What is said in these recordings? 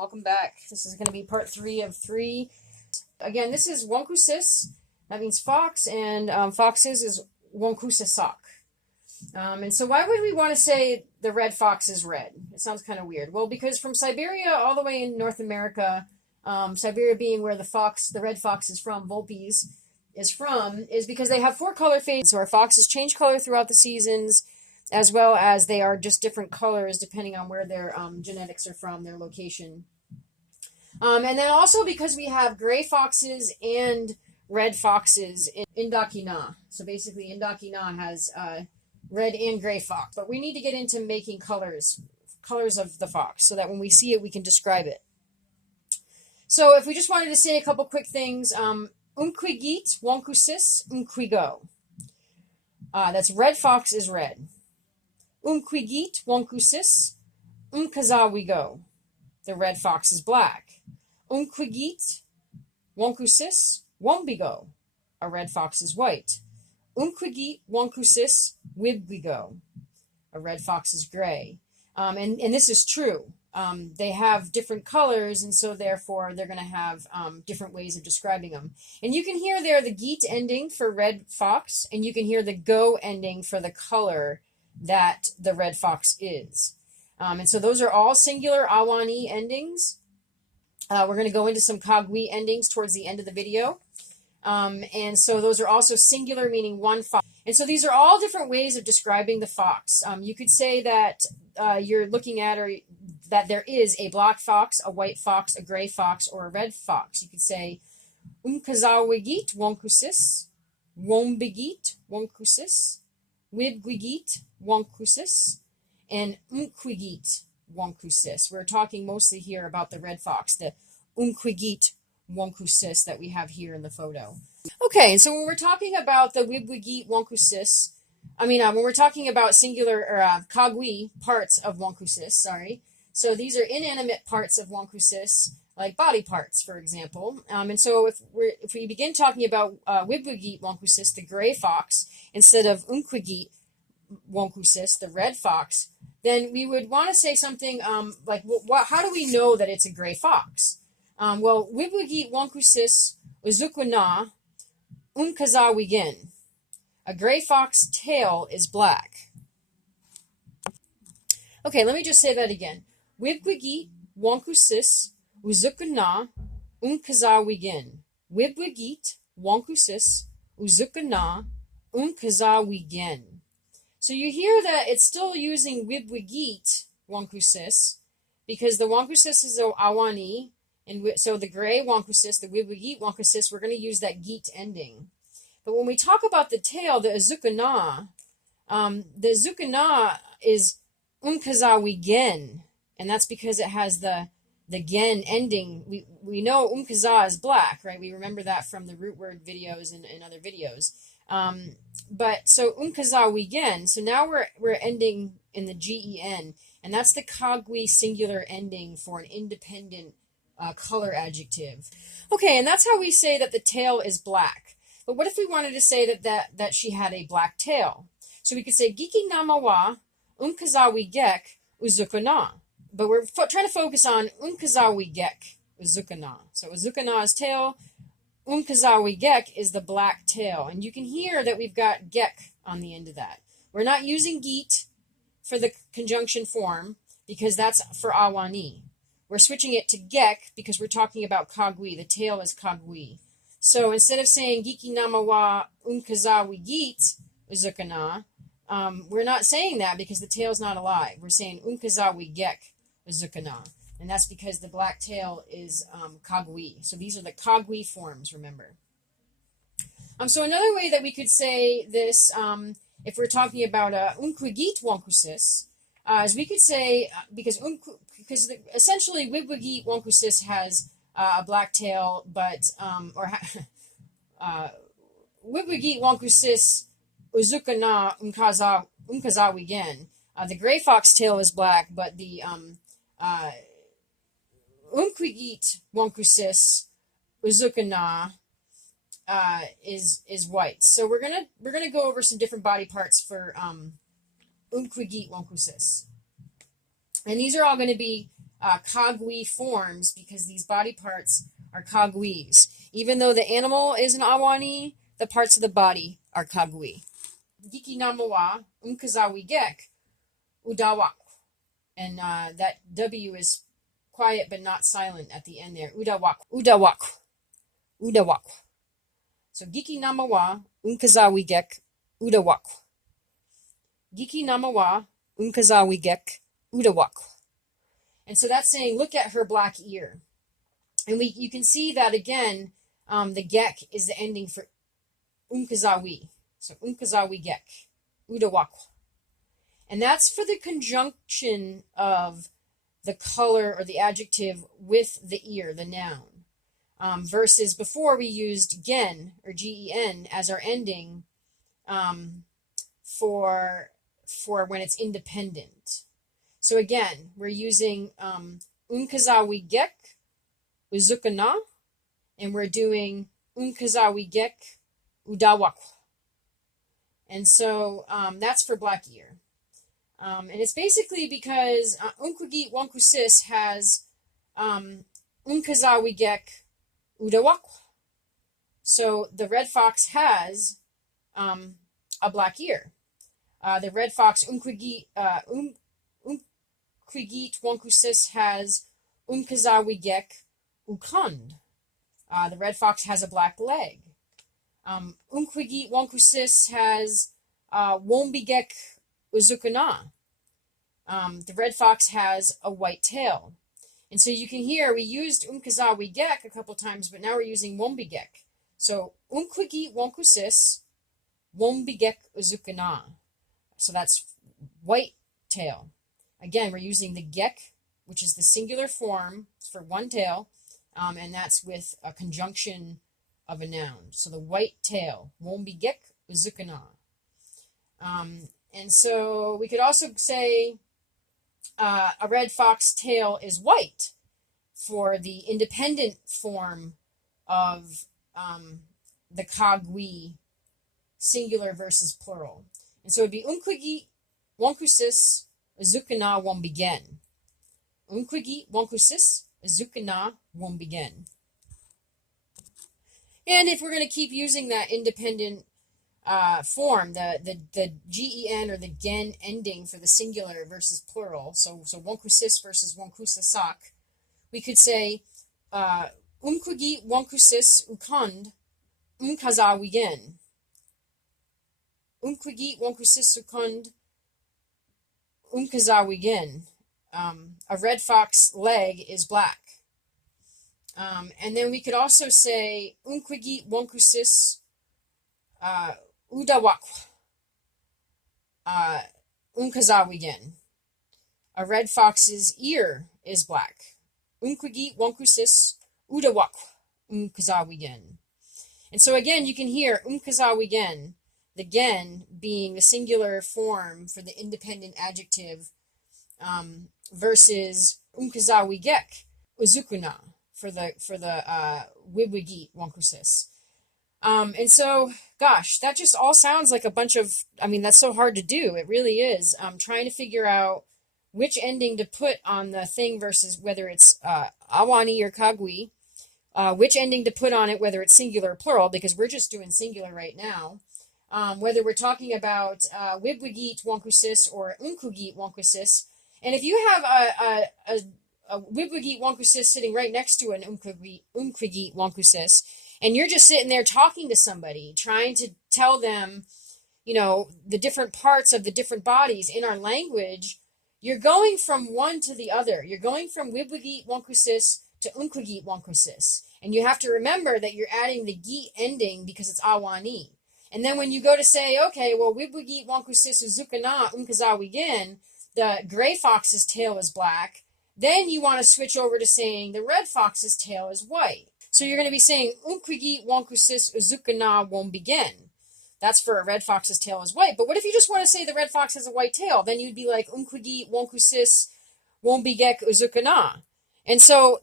Welcome back. This is going to be part 3 of 3. Again, this is Wonkusis. That means fox, and foxes is Wonkusisak. And so why would we want to say the red fox is red? It sounds kind of weird. Well, because from Siberia all the way in North America, Siberia being where the red fox is from, Volpes is because they have 4 color fades. So our foxes change color throughout the seasons, as well as they are just different colors depending on where their genetics are from, their location. And then also because we have gray foxes and red foxes in Indokina. So basically Indokina has red and gray fox. But we need to get into making colors of the fox so that when we see it, we can describe it. So if we just wanted to say a couple quick things, Umquigit, Wonkusis, Umquigo. That's red fox is red. Umquigit, Wonkusis, Umkazawigo. The red fox is black. Umquigit, Wonkusis, Wombigo. A red fox is white. Umquigit, Wonkusis, Wibwigo. A red fox is gray. And this is true. They have different colors, and so therefore they're going to have different ways of describing them. And you can hear there the geet ending for red fox, and you can hear the go ending for the color that the red fox is. And so those are all singular awani endings. We're going to go into some kagwi endings towards the end of the video. And so those are also singular, meaning one fox. And so these are all different ways of describing the fox. You could say that you're looking at or that there is a black fox, a white fox, a gray fox, or a red fox. You could say Umkazawigit Wonkusis, Wombigit Wonkusis, Wibgwigit Wonkusis, and Umquigit Wonkusis. We're talking mostly here about the red fox, the Umquigit Wonkusis that we have here in the photo. Okay, and so when we're talking about the Wibwigit Wonkusis, when we're talking about singular or kagwi parts of Wonkusis, so these are inanimate parts of Wonkusis, like body parts, for example. And so if we begin talking about Wibwigit Wonkusis, the gray fox, instead of Umquigit Wonkusis, the red fox, then we would want to say something like, how do we know that it's a gray fox? Wibwigit Wonkusis Uzukuna Umkazawigin. A gray fox tail is black. Okay, let me just say that again. Wibwigit Wonkusis Uzukuna Umkazawigin. Wibwigit Wonkusis Uzukuna Umkazawigin. So you hear that it's still using Wibwigit Wonkusis because the Wonkusis is awani, and so the gray Wonkusis, the Wibwigit Wonkusis, we're going to use that geet ending. But when we talk about the tail, the Azukana is Umkazawigen, and that's because it has the gen ending. We know Umkaza is black, right? We remember that from the root word videos and other videos. But so Umkazawigen, so now we're ending in the gen, and that's the kagwi singular ending for an independent color adjective. Okay, and that's how we say that the tail is black. But what if we wanted to say that she had a black tail? So we could say Giki namawa Umkazawigek uzukana. But we're trying to focus on Umkazawigek uzukana. So uzukana is tail. Umkazawigek is the black tail. And you can hear that we've got gek on the end of that. We're not using geet for the conjunction form because that's for awani. We're switching it to gek because we're talking about kagwi. The tail is kagwi. So instead of saying Giki namawa Umkazawigit uzukana, we're not saying that because the tail's not alive. We're saying Umkazawigek uzukana. And that's because the black tail is kagwi. So these are the kagwi forms, remember. So another way that we could say this, if we're talking about Umquigit Wonkusis, is we could say, because essentially Wibwigit Wonkusis has a black tail, but, Wibwigit Wonkusis Uzukana Umkazawigen. The gray fox tail is black, but the Umquigit Wonkusis Uzukana is white. So we're gonna go over some different body parts for Umquigit Wonkusis. And these are all going to be Kagwi forms because these body parts are Kagwis. Even though the animal is an Awani, the parts of the body are Kagwi. Giki namawa unkazawi gek udawaku. And that W is quiet but not silent at the end there. Udawaku. Udawaku. Udawaku. So Giki namawa unkazawi gek udawaku. Giki namawa unkazawi gek udawaku. And so that's saying, look at her black ear. And you can see that again, the gek is the ending for unkazawi. So unkazawi gek, udawaku. And that's for the conjunction of the color or the adjective with the ear, the noun. Versus before we used gen or gen as our ending for when it's independent. So again, we're using unkazawi gek uzukana, and we're doing unkazawi gek udawaku. And so that's for black ear. And it's basically because unkugi wankusis has unkazawi gek udawaku. So the red fox has a black ear. The red fox unkrigit wankusis has unkazawi gek ukund. The red fox has a black leg. Unkrigit wankusis has wombigek uzukana. The red fox has a white tail. And so you can hear we used unkazawi gek a couple times, but now we're using wombigek. So unkrigit wankusis wombigek uzukana. So that's white tail. Again, we're using the gek, which is the singular form for one tail, and that's with a conjunction of a noun. So the white tail, wombigek uzukana. And so we could also say a red fox tail is white for the independent form of the kagwi, singular versus plural. And so it'd be unkwigi wankusis uzukana wombigen. Unkwigi wankusis uzukana wombigen. And if we're going to keep using that independent form, the gen or the gen ending for the singular versus plural, so wankusis versus wankusasak, we could say umkugi wankusis ukund umkazawigen. Umkwigi wankusis ukund umkazawigen. A red fox leg is black. And then we could also say unkwigi wankusis udawaku unkazawigen. A red fox's ear is black. Unkwigi wankusis udawaku unkazawigen. And so again, you can hear unkazawigen, the gen being the singular form for the independent adjective, versus umkazawigek uzukuna for the wibwigit wankusis. And so, gosh, that just all sounds like a bunch of, that's so hard to do. It really is. Trying to figure out which ending to put on the thing versus whether it's awani or kagwi, which ending to put on it, whether it's singular or plural, because we're just doing singular right now. Whether we're talking about wibwigit wankusis or unkugit wankusis. And if you have a wibwigit wankusis sitting right next to an unkugit wankusis, and you're just sitting there talking to somebody, trying to tell them, the different parts of the different bodies in our language, you're going from one to the other. You're going from wibwigit wankusis to unkugit wankusis. And you have to remember that you're adding the gi ending because it's awani. And then when you go to say, okay, well, wibwigit wankusis uzukana umkazawigen, the gray fox's tail is black, then you want to switch over to saying the red fox's tail is white. So you're going to be saying unkwigi wankusis uzukana wombigen. That's for a red fox's tail is white. But what if you just want to say the red fox has a white tail? Then you'd be like unkwigi wankusis wombigek uzukana. And so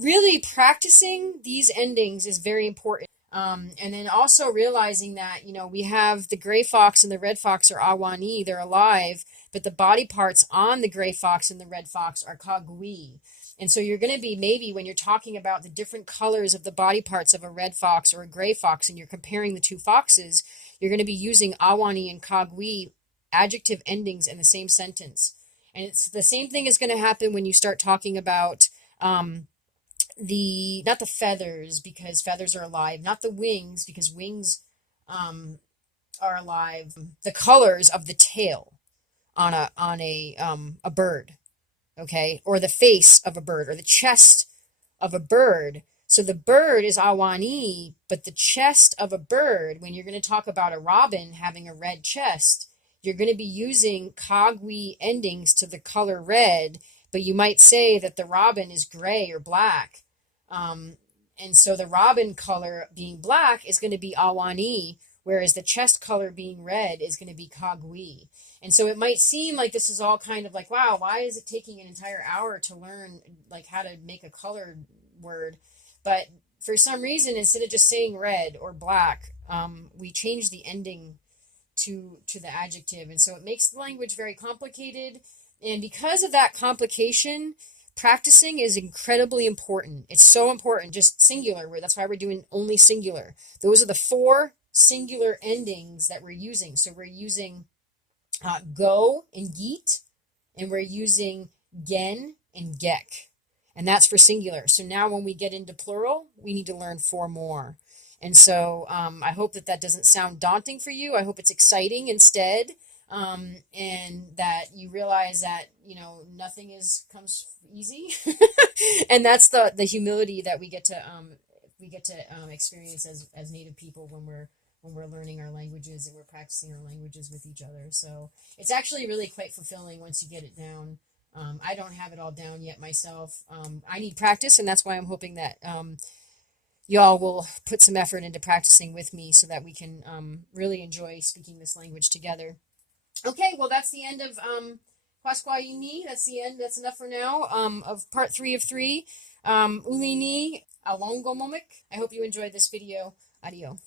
really practicing these endings is very important. And then also realizing that, we have the gray fox and the red fox are awani, they're alive. but the body parts on the gray fox and the red fox are kagui. And so you're going to be, maybe when you're talking about the different colors of the body parts of a red fox or a gray fox, and you're comparing the two foxes, you're going to be using awani and kagui adjective endings in the same sentence. And it's the same thing is going to happen when you start talking about not the feathers, because feathers are alive, not the wings, because wings are alive, the colors of the tail on a bird, okay, or the face of a bird, or the chest of a bird. So the bird is awani, but the chest of a bird, when you're going to talk about a robin having a red chest, you're going to be using kagui endings to the color red, but you might say that the robin is gray or black. And so the robin color being black is going to be awani, whereas the chest color being red is going to be kagui. And so it might seem like this is all kind of like, wow, why is it taking an entire hour to learn like how to make a colored word? But for some reason, instead of just saying red or black, we change the ending to the adjective. And so it makes the language very complicated. And because of that complication, practicing is incredibly important. It's so important, just singular. That's why we're doing only singular. Those are the 4 singular endings that we're using. So we're using go and geet, and we're using gen and gek. And that's for singular. So now when we get into plural, we need to learn 4 more. And so I hope that doesn't sound daunting for you. I hope it's exciting instead. And that you realize that, nothing comes easy. And that's the humility that we get to experience as Native people when we're learning our languages and we're practicing our languages with each other. So it's actually really quite fulfilling once you get it down. I don't have it all down yet myself. I need practice, and that's why I'm hoping that y'all will put some effort into practicing with me so that we can really enjoy speaking this language together. Okay, well, that's the end of Pasquayini. That's the end. That's enough for now of part 3 of 3. Ulini Alongomomik. I hope you enjoyed this video. Adio.